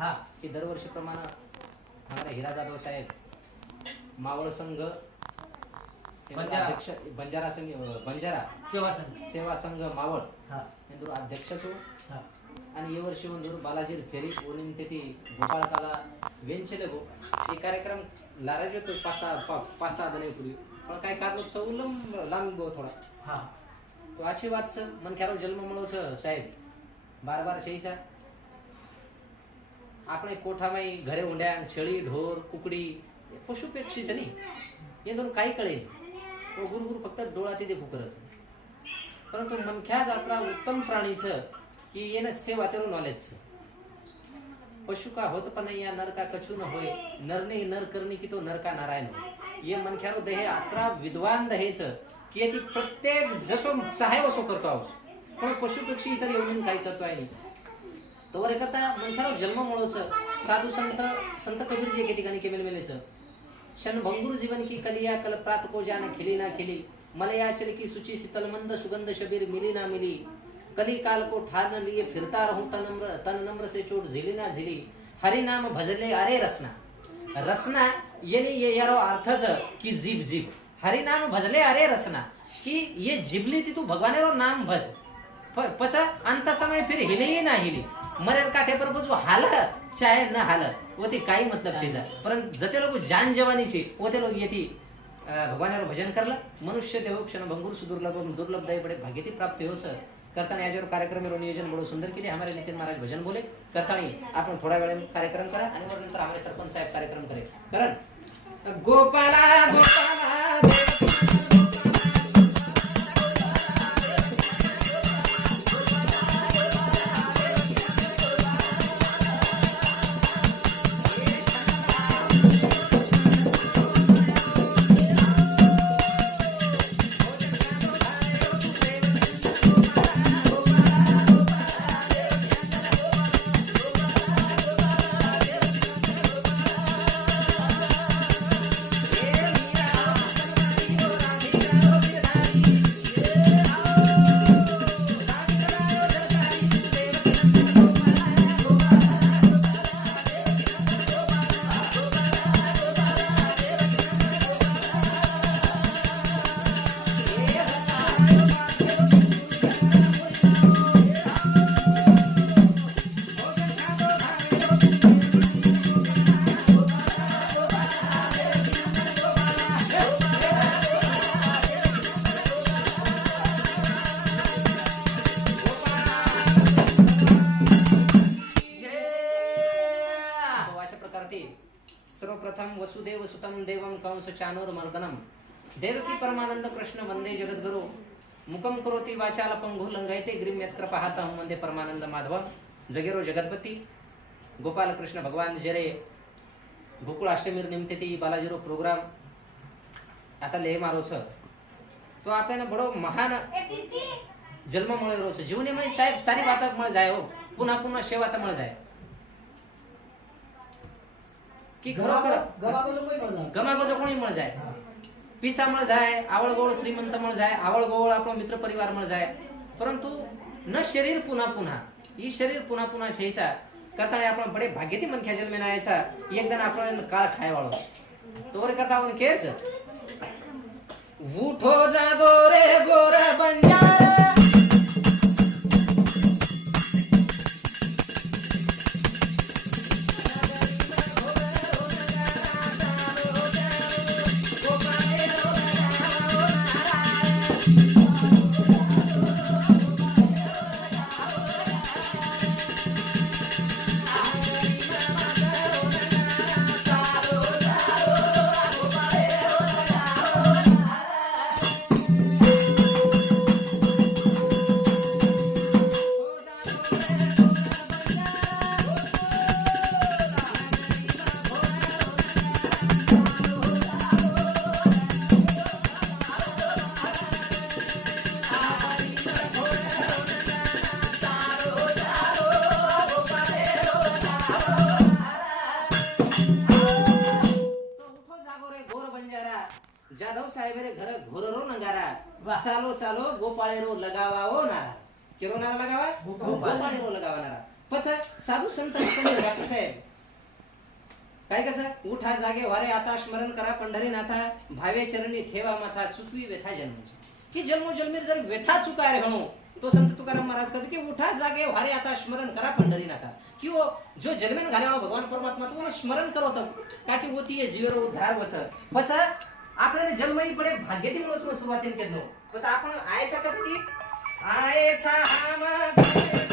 हा ते दरवर्षीप्रमाणे आम्हाला हिरा जाधव साहेब मावळ संघ बंजारा. अध्यक्ष बंजारा संघ बंजारा. सेवा संघ. सेवा संघ मावळ. हा. अध्यक्ष असो आणि या वर्षी मंदूर बालाजी फेरी ओलिन काला गोपाळकाला वेंचलेगो हे कार्यक्रम लाराज येतो पाच सहा पाच सहा दिनेपूर्वी पण काय कारण चौलम लांब गो थोडा. हा. तो अशी बात मन ख्यारो जन्म म्हणून साहेब. बार बार शहीचा. आपण कोठामय घरे उंड्या छेळी ढोर कुकडी पशु पेक्षीच नाही हे दोन काही कळे गुरु गुरु फक्त डोळा ते कुकरच परंतु मनख्या जात्रा उत्तम प्राणीच की येन सेवा ते नॉलेज पशु का होत पण या नर का कछू न होय नरने नाही नर करणी की तो नरका नारायण ये मनख्या दहे अकरा विद्वान दहेच की प्रत्येक जसो साहेब असो करतो आहोत पण पशुपक्षी इतर येऊन काही करतो आहे तो वर करता मनख्यारो जन्म मुळोच साधू संत संत कबीरजी एके ठिकाणी केमेल मेलेच. क्षणभंगुर जीवन की कलिया कल प्रात को जान खिली ना खिली. मलया चल की सुचि शीतल मंद सुगंध शबीर मिली ना मिली. कली काल को ठार न लिए फिरता रहूं तन नम्र तन नम्र से चोट झिली ना झिली. हरि नाम भजले अरे रसना. रसना यानी ये यारो अर्थच की जीभ जीभ. हरि नाम भजले अरे रसना. की ये जिबली ती तू भगवानेरो नाम भज. पचा अंत समय फिर हिले ही ना हिली. मरेल काठे पर जो हाल चाहे न हाल वो ती काही मतलब चीज आहे. परंतु जते लोक जान जवानीची वो ते लोक येती अं, भगवानावर भजन करलं मनुष्य देव क्षण भंगुर सुदुर्लभ दुर्लभ दय पडे भाग्यती प्राप्त हो सर. करताना याच्यावर कार्यक्रम नियोजन बडो सुंदर केले. हमारे नितीन महाराज भजन बोले. करताना आपण थोड्या वेळ कार्यक्रम करा आणि मग नंतर हमारे सरपंच साहेब कार्यक्रम करे करण. गोपाला गोपाला. अशा प्रकारचे सर्वप्रथम वसुदेव सुतम देवम कंस चानूर मर्दनम देवकी परमानंद कृष्ण वंदे जगद्गुरु मुकम करोती वाचाल पंगु लंगयते ग्रीम यत्र पाहता वंदे परमानंद माधव जगेरो जगतपती गोपाल कृष्ण भगवान जरे गोकुळ अष्टमीर निमते ती बालाजीरो प्रोग्राम आता लेह मारो छ तो आपल्याला बडो महान जन्म મળે રહ્યો છે જીવનીમાં સાહેબ સારી વાત મળે જાય હો પુનઃ પુનઃ સેવા તો મળે જાય की कोई म्हणा गमागोजो कोणी मळ जाय? पिसा मळ जाय आवळ गोळ श्रीमंत मळ जाय आवळ गोळ आपला मित्र परिवार मळ जाय. परंतु न शरीर पुन्हा पुन्हा. ही शरीर पुन्हा पुन्हा छेचा करता आपण बडे भाग्यती मनख्या जन्मे नायचा एकदा आपण काळ खाय वाळो तोवर करता आपण केच उठो रे जाधव साहेब रे घर घोररो नगारा. चालो चालो गोपाळेरो हो नारा. केरो नारा लगावा? गोपाळेरो लगावा नारा. पचा साधू संत डॉक्टर साहेब. काय कस? उठा जागे वारे आता स्मरण करा पंढरीनाथा. भावे चरणी ठेवा माथा चुकवी व्यथा जन्म की जन्मो जन्मी जर व्यथा चुका रे म्हणू तो संत तुकाराम महाराज कसं की उठा जागे वारे आता स्मरण करा पंढरीनाथा. की वो जो जन्मेन घालेवा भगवान परमात्मा तुम्हाला स्मरण करवतं. का की वो ती जीवर उद्धार वच पचा पछ आपल्याला जन्मही पडे भाग्यती म्हणून सुरुवातीला केलं पछ आपण आयचा कधी आयचा आम